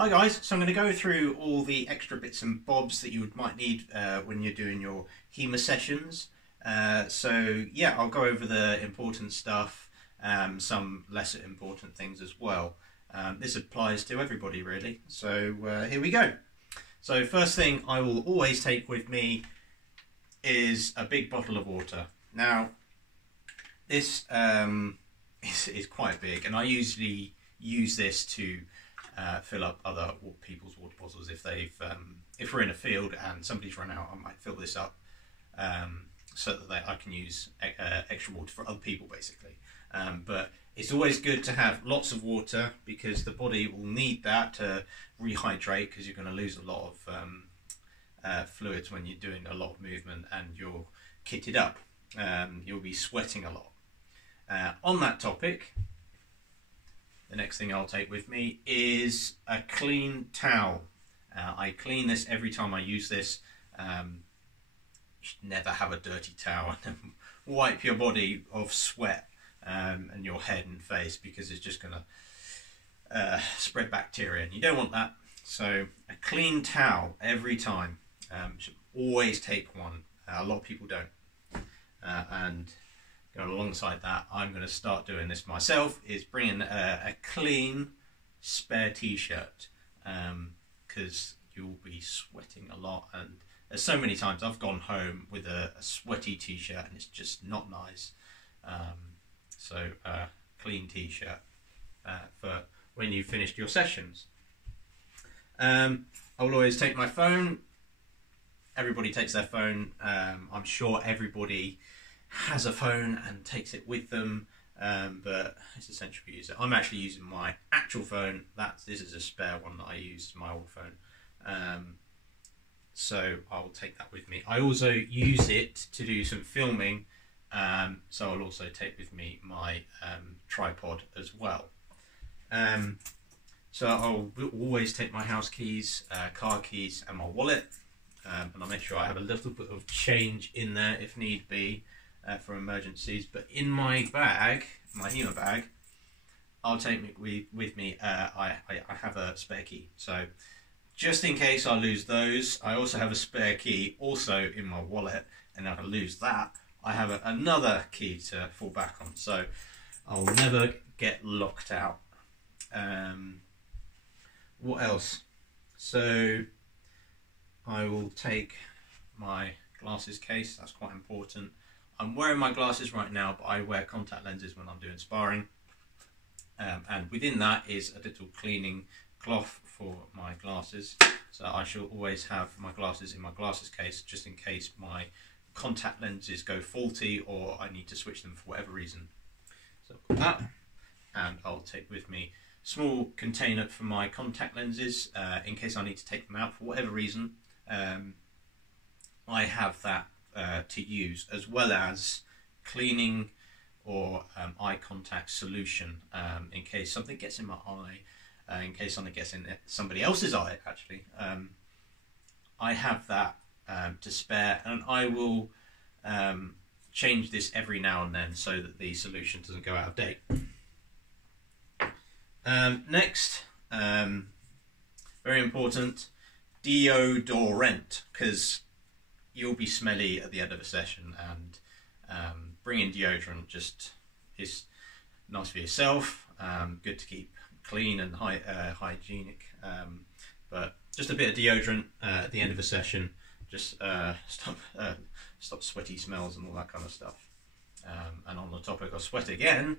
Hi guys, so I'm going to go through all the extra bits and bobs that you might need when you're doing your HEMA sessions. So yeah, I'll go over the important stuff, some lesser important things as well. This applies to everybody really, so here we go. So first thing I will always take with me is a big bottle of water. Now this is quite big, and I usually use this to fill up other people's water bottles if if we're in a field and somebody's run out. I might fill this up so that I can use extra water for other people basically. But it's always good to have lots of water because the body will need that to rehydrate, because you're going to lose a lot of fluids when you're doing a lot of movement and you're kitted up. You'll be sweating a lot. On that topic, the next thing I'll take with me is a clean towel. I clean this every time I use this. You should never have a dirty towel and wipe your body of sweat and your head and face, because it's just going to spread bacteria, and you don't want that. So a clean towel every time. Should always take one. A lot of people don't. And going alongside that, I'm going to start doing this myself, is bringing a clean spare t-shirt, because you'll be sweating a lot, and there's so many times I've gone home with a sweaty t-shirt and it's just not nice. So clean t-shirt for when you've finished your sessions. I will always take my phone. Everybody takes their phone. I'm sure everybody has a phone and takes it with them, but it's essential to use it. I'm actually using my actual phone. This is a spare one that I use, my old phone. So I'll take that with me. I also use it to do some filming, so I'll also take with me my tripod as well. So I'll always take my house keys, car keys and my wallet, and I'll make sure I have a little bit of change in there if need be. For emergencies. But in my bag, my HEMA bag, I'll take with me, I have a spare key. So just in case I lose those, I also have a spare key also in my wallet, and if I lose that, I have another key to fall back on. So I'll never get locked out. What else? So I will take my glasses case. That's quite important. I'm wearing my glasses right now, but I wear contact lenses when I'm doing sparring. And within that is a little cleaning cloth for my glasses. So I shall always have my glasses in my glasses case, just in case my contact lenses go faulty or I need to switch them for whatever reason. So I've got that, and I'll take with me a small container for my contact lenses in case I need to take them out for whatever reason. I have that to use, as well as cleaning or eye contact solution in case something gets in my eye, in case something gets in somebody else's eye actually. I have that to spare, and I will change this every now and then so that the solution doesn't go out of date. Next, very important, deodorant, because you'll be smelly at the end of a session, and bringing deodorant just is nice for yourself, good to keep clean and hygienic, but just a bit of deodorant at the end of a session, just stop sweaty smells and all that kind of stuff. And on the topic of sweat again,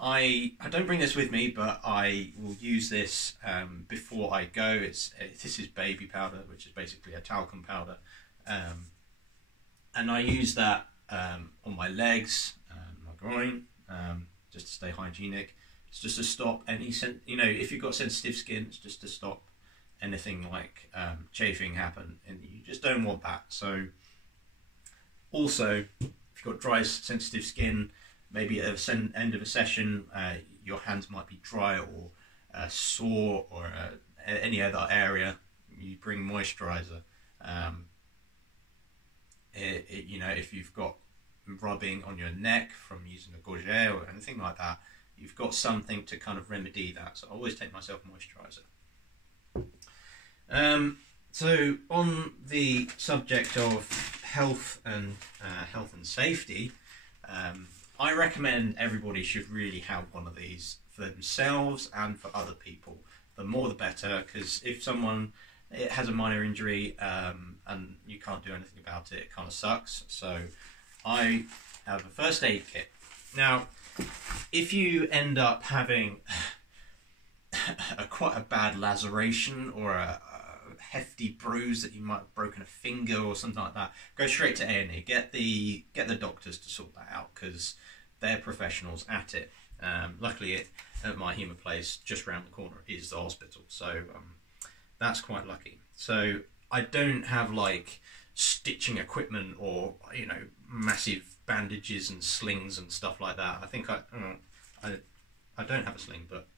I don't bring this with me, but I will use this before I go. This is baby powder, which is basically a talcum powder, and I use that on my legs, my groin, just to stay hygienic. It's just to stop any if you've got sensitive skin, it's just to stop anything like chafing happen, and you just don't want that. So also, if you've got dry sensitive skin, maybe at the end of a session, your hands might be dry or sore, or any other area, you bring moisturizer. If you've got rubbing on your neck from using a gorget or anything like that, you've got something to kind of remedy that. So I always take myself moisturiser. So on the subject of health and safety, I recommend everybody should really have one of these for themselves and for other people. The more the better, because if someone has a minor injury and you can't do anything about it, it kind of sucks. So I have a first aid kit. Now, if you end up having quite a bad laceration or a hefty bruise that you might have broken a finger or something like that, go straight to A&E. Get the doctors to sort that out, because they're professionals at it. Luckily, at my HEMA place, just round the corner, is the hospital, so that's quite lucky. So I don't have like stitching equipment or, you know, massive bandages and slings and stuff like that. I think I don't have a sling, but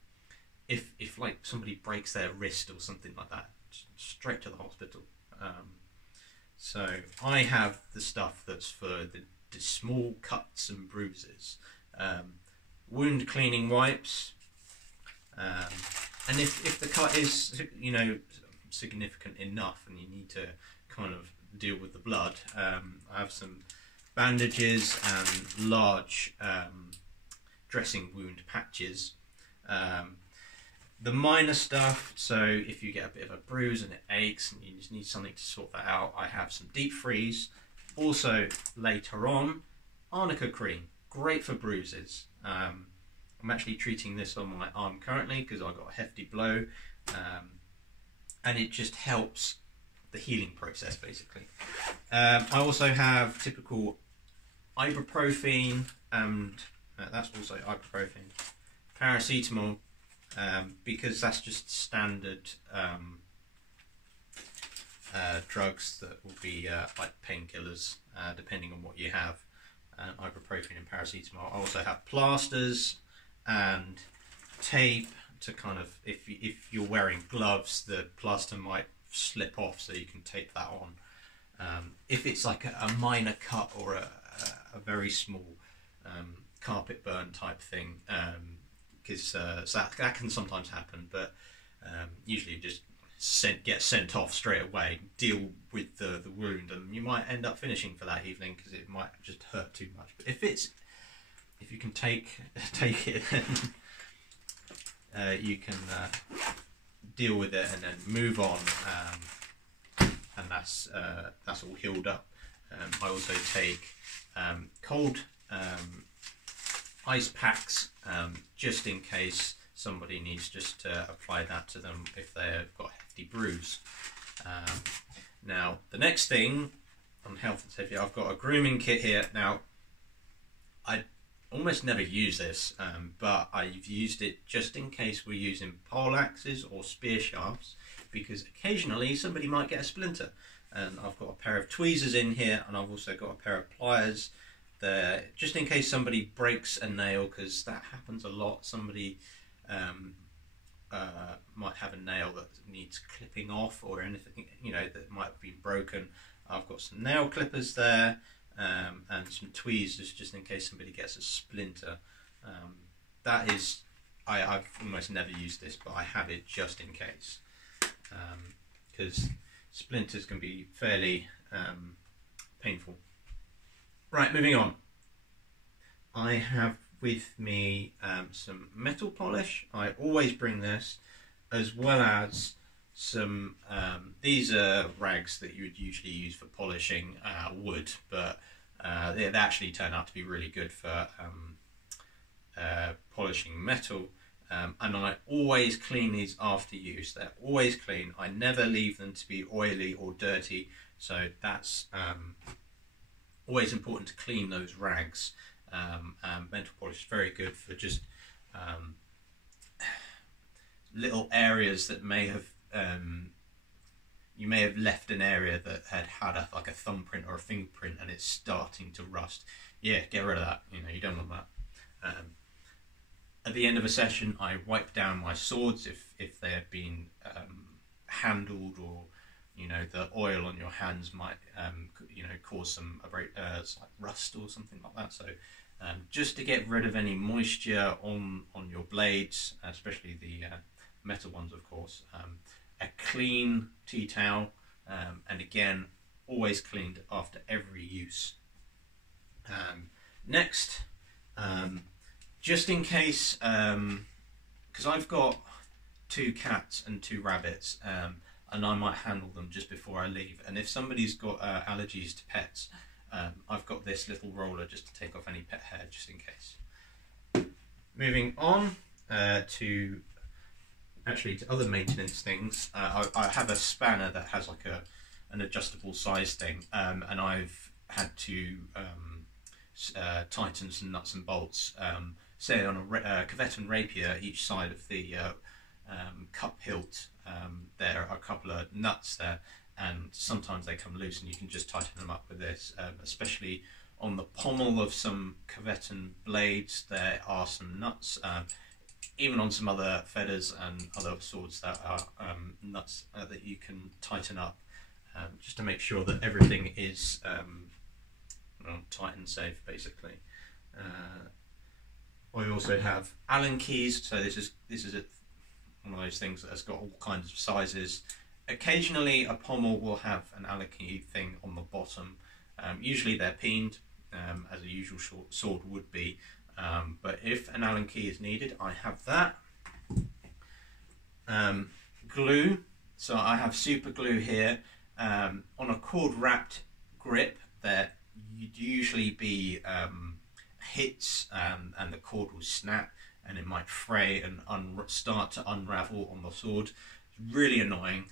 if like somebody breaks their wrist or something like that, straight to the hospital. So I have the stuff that's for the small cuts and bruises, wound cleaning wipes, and if the cut is, you know, significant enough and you need to kind of deal with the blood, I have some bandages and large dressing wound patches. The minor stuff, so if you get a bit of a bruise and it aches and you just need something to sort that out, I have some deep freeze. Also, later on, arnica cream, great for bruises. I'm actually treating this on my arm currently because I got a hefty blow, and it just helps the healing process, basically. I also have typical ibuprofen, and that's also ibuprofen, paracetamol, because that's just standard drugs that will be like painkillers, depending on what you have. Ibuprofen and paracetamol. I also have plasters and tape to kind of, if you're wearing gloves, the plaster might slip off, so you can tape that on. If it's like a minor cut or a very small carpet burn type thing, because so that can sometimes happen, but usually you just get sent off straight away, deal with the wound, and you might end up finishing for that evening because it might just hurt too much. But if you can take it, then you can deal with it and then move on, and that's all healed up. I also take cold ice packs, just in case somebody needs just to apply that to them if they've got a hefty bruise. Now, the next thing on health and safety, I've got a grooming kit here. Now, I almost never use this, but I've used it just in case we're using pole axes or spear shafts, because occasionally somebody might get a splinter. And I've got a pair of tweezers in here, and I've also got a pair of pliers there, just in case somebody breaks a nail, because that happens a lot. Somebody might have a nail that needs clipping off, or anything, you know, that might have been broken. I've got some nail clippers there, and some tweezers just in case somebody gets a splinter. That is, I've almost never used this, but I have it just in case, because splinters can be fairly painful. Right, moving on. I have with me some metal polish. I always bring this, as well as some, these are rags that you would usually use for polishing wood, but they actually turn out to be really good for polishing metal. And I always clean these after use. They're always clean. I never leave them to be oily or dirty, so that's always important to clean those rags. Metal polish is very good for just little areas that may have you may have left an area that had like a thumbprint or a fingerprint and it's starting to rust. Yeah, get rid of that. You know, you don't want that. At the end of a session, I wipe down my swords if they have been handled, or you know, the oil on your hands might you know, cause some like rust or something like that. So just to get rid of any moisture on your blades, especially the metal ones, of course. A clean tea towel, and again, always cleaned after every use. Next, just in case, because I've got 2 cats and 2 rabbits, and I might handle them just before I leave. And if somebody's got allergies to pets, I've got this little roller just to take off any pet hair, just in case. Moving on to other maintenance things. I have a spanner that has like an adjustable size thing, and I've had to tighten some nuts and bolts. Say on a cavette and rapier, each side of the cup hilt, there are a couple of nuts there, and sometimes they come loose, and you can just tighten them up with this. Especially on the pommel of some cavette and blades, there are some nuts. Even on some other feathers and other swords, that are nuts that you can tighten up, just to make sure that everything is tight and safe, basically. I also have Allen keys, so this is one of those things that has got all kinds of sizes. Occasionally a pommel will have an Allen key thing on the bottom. Usually they're peened, as a usual sword would be, but if an Allen key is needed, I have that. Glue, so I have super glue here. On a cord wrapped grip, there you'd usually be hits, and the cord will snap and it might fray and start to unravel on the sword. It's really annoying,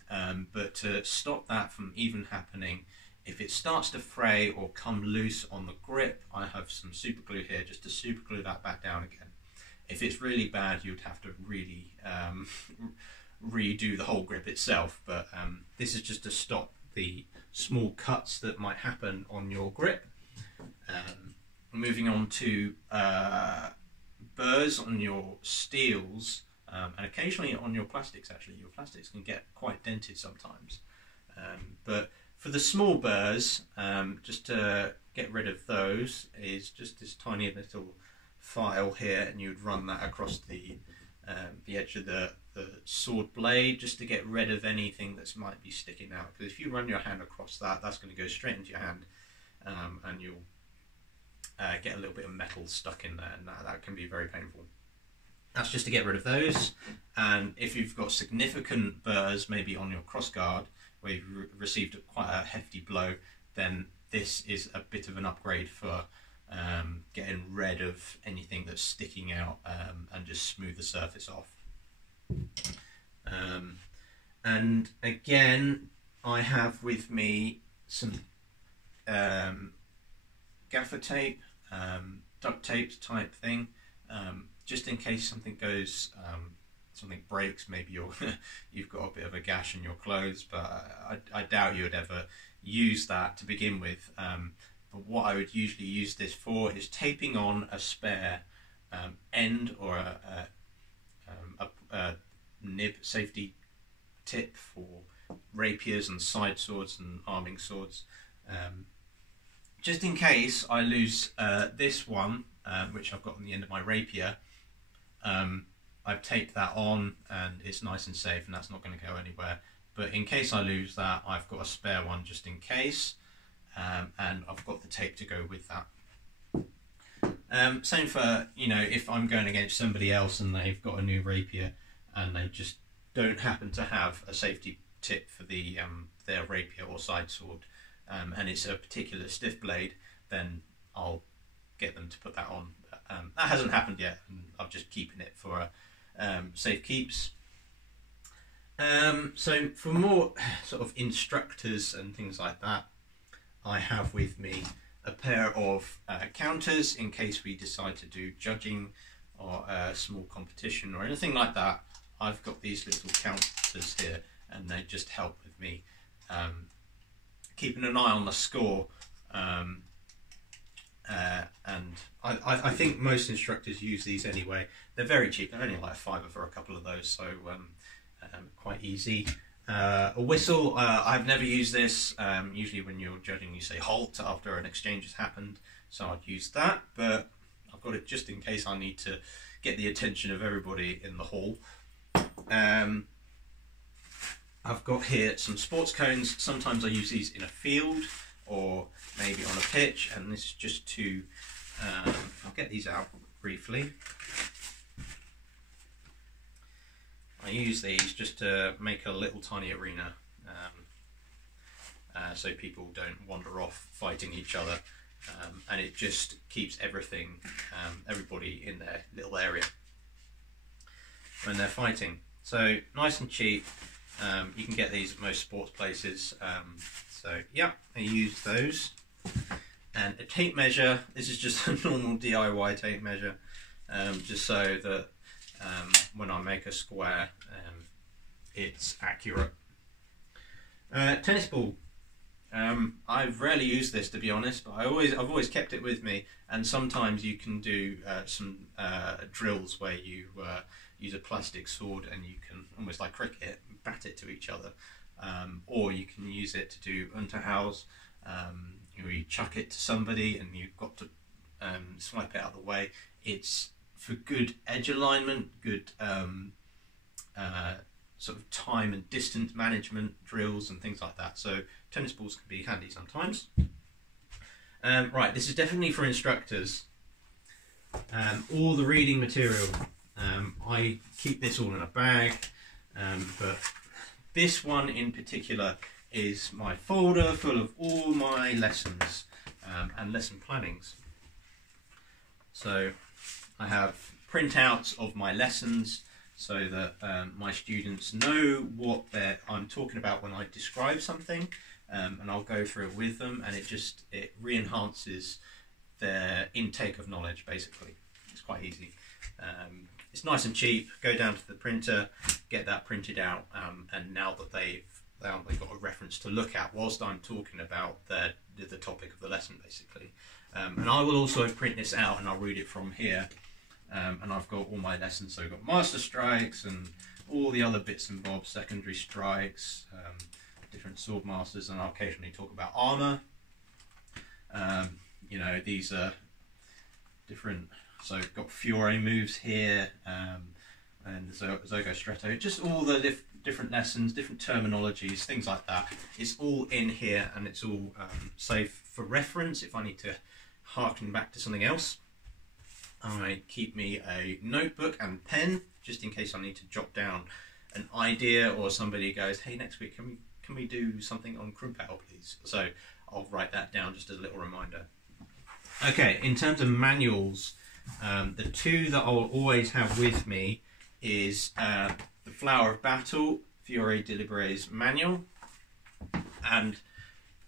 but to stop that from even happening, if it starts to fray or come loose on the grip, I have some super glue here just to super glue that back down again. If it's really bad, you'd have to really redo the whole grip itself, but this is just to stop the small cuts that might happen on your grip. Moving on to burrs on your steels, and occasionally on your plastics. Actually, your plastics can get quite dented sometimes, but for the small burrs, just to get rid of those, is just this tiny little file here, and you'd run that across the edge of the sword blade, just to get rid of anything that might be sticking out. Because if you run your hand across that, that's going to go straight into your hand, and you'll get a little bit of metal stuck in there, and that can be very painful. That's just to get rid of those. And if you've got significant burrs, maybe on your crossguard, where you've received quite a hefty blow, then this is a bit of an upgrade for getting rid of anything that's sticking out, and just smooth the surface off. And again, I have with me some gaffer tape, duct tape type thing, just in case something goes, something breaks. Maybe you've got a bit of a gash in your clothes, but I doubt you would ever use that to begin with. But what I would usually use this for is taping on a spare end or a nib safety tip for rapiers and side swords and arming swords. Just in case I lose this one, which I've got on the end of my rapier, I've taped that on and it's nice and safe, and that's not going to go anywhere. But in case I lose that, I've got a spare one just in case, and I've got the tape to go with that. Same for, if I'm going against somebody else and they've got a new rapier and they just don't happen to have a safety tip for their rapier or side sword, and it's a particular stiff blade, then I'll get them to put that on. That hasn't happened yet, and I'm just keeping it for safe keeps. So for more sort of instructors and things like that, I have with me a pair of counters in case we decide to do judging or a small competition or anything like that. I've got these little counters here, and they just help with me keeping an eye on the score. And I think most instructors use these anyway. They're very cheap. They're only like £5 for a couple of those, so quite easy. A whistle, I've never used this. Usually when you're judging, you say halt after an exchange has happened, so I'd use that, but I've got it just in case I need to get the attention of everybody in the hall. I've got here some sports cones. Sometimes I use these in a field or maybe on a pitch, and this is just to, I'll get these out briefly. I use these just to make a little tiny arena, so people don't wander off fighting each other, and it just keeps everybody in their little area when they're fighting. So nice and cheap. You can get these at most sports places. So yeah, I use those. And a tape measure. This is just a normal DIY tape measure, just so that when I make a square, it's accurate. Tennis ball. I've rarely used this, to be honest, but I've always kept it with me. And sometimes you can do some drills where you use a plastic sword and you can, almost like cricket, bat it to each other, or you can use it to do Unterhaus. You chuck it to somebody and you've got to swipe it out of the way. It's for good edge alignment, good sort of time and distance management drills and things like that. So tennis balls can be handy sometimes. Right, this is definitely for instructors. All the reading material, I keep this all in a bag, but this one in particular is my folder full of all my lessons and lesson plannings. So I have printouts of my lessons so that my students know what I'm talking about when I describe something, and I'll go through it with them, and it re-enhances their intake of knowledge. Basically, it's quite easy. It's nice and cheap. Go down to the printer, get that printed out, and now that they've got a reference to look at whilst I'm talking about the topic of the lesson, basically. And I will also print this out and I'll read it from here. And I've got all my lessons, so I've got master strikes and all the other bits and bobs, secondary strikes, different sword masters, and I'll occasionally talk about armour. You know, these are different, so I've got Fiore moves here, and Zogo Stretto, just all the different lessons, different terminologies, things like that. It's all in here, and it's all saved for reference if I need to harken back to something else. I keep me a notebook and pen just in case I need to jot down an idea, or somebody goes, hey, next week can we do something on Krumpau, please? So I'll write that down just as a little reminder. Okay, in terms of manuals, the two that I'll always have with me is the Flower of Battle, Fiore de Libre's manual, and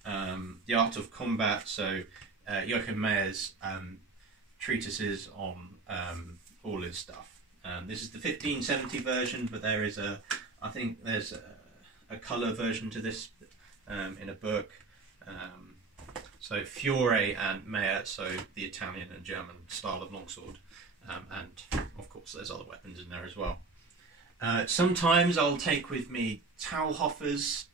the Art of Combat, so Joachim Meyer's treatises on all his stuff. This is the 1570 version, but there is I think there's a colour version to this in a book. So Fiore and Meyer, so the Italian and German style of longsword, and of course there's other weapons in there as well. Sometimes I'll take with me Talhofer's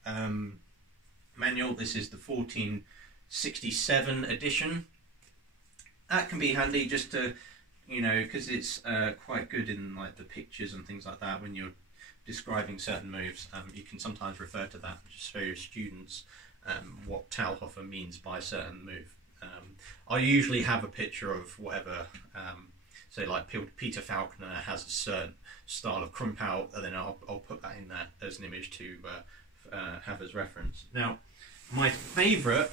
manual. This is the 1467 edition. That can be handy just to, you know, because it's quite good in like the pictures and things like that when you're describing certain moves. You can sometimes refer to that just show your students what Talhofer means by a certain move. I usually have a picture of whatever, say like Peter Falconer has a certain style of Krumpau, and then I'll put that in there as an image to have as reference. Now, my favourite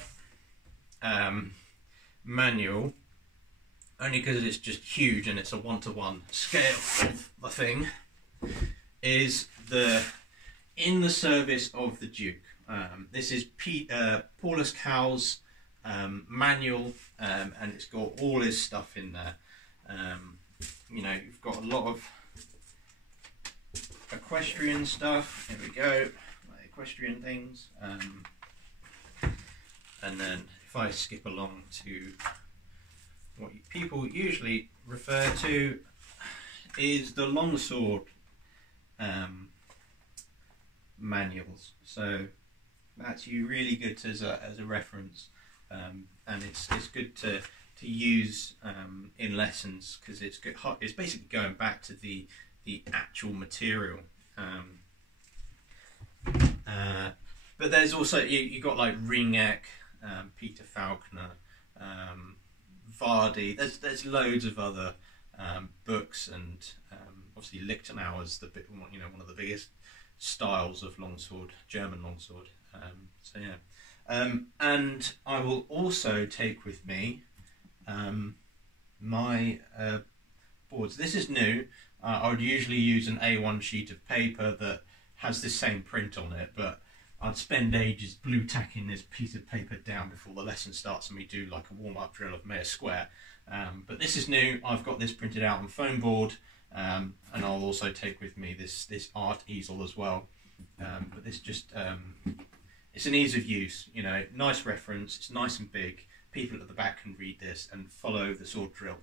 manual, only because it's just huge and it's a one-to-one scale of the thing, is the In the Service of the Duke. This is Paulus Cow's manual, and it's got all his stuff in there. You know, you've got a lot of equestrian stuff. Here we go, like equestrian things. And then if I skip along to what people usually refer to is the longsword manuals. So that's really good as a reference, and it's good to to use in lessons, because it's good. It's basically going back to the actual material. But there's also you got like Ringek, Peter Faulkner, Vardy. There's loads of other books, and obviously Lichtenauer's one of the biggest styles of longsword, German longsword. So yeah, and I will also take with me my boards. This is new. I would usually use an A1 sheet of paper that has this same print on it, but I'd spend ages blue tacking this piece of paper down before the lesson starts and we do like a warm-up drill of Mayor Square. But this is new. I've got this printed out on foam board, and I'll also take with me this art easel as well. But this just it's an ease of use, nice reference. It's nice and big. People at the back can read this and follow the sword drill.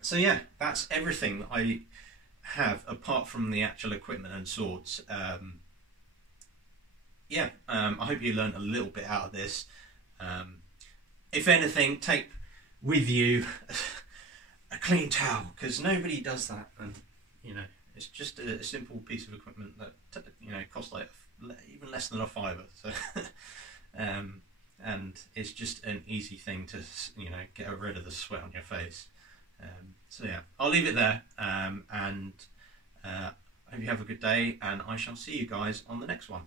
So yeah, that's everything that I have apart from the actual equipment and swords. I hope you learned a little bit out of this. If anything, take with you a clean towel, because nobody does that, and it's just a simple piece of equipment that costs like even less than a fiver. So and it's just an easy thing to get rid of the sweat on your face. So yeah, I'll leave it there, and I hope you have a good day, and I shall see you guys on the next one.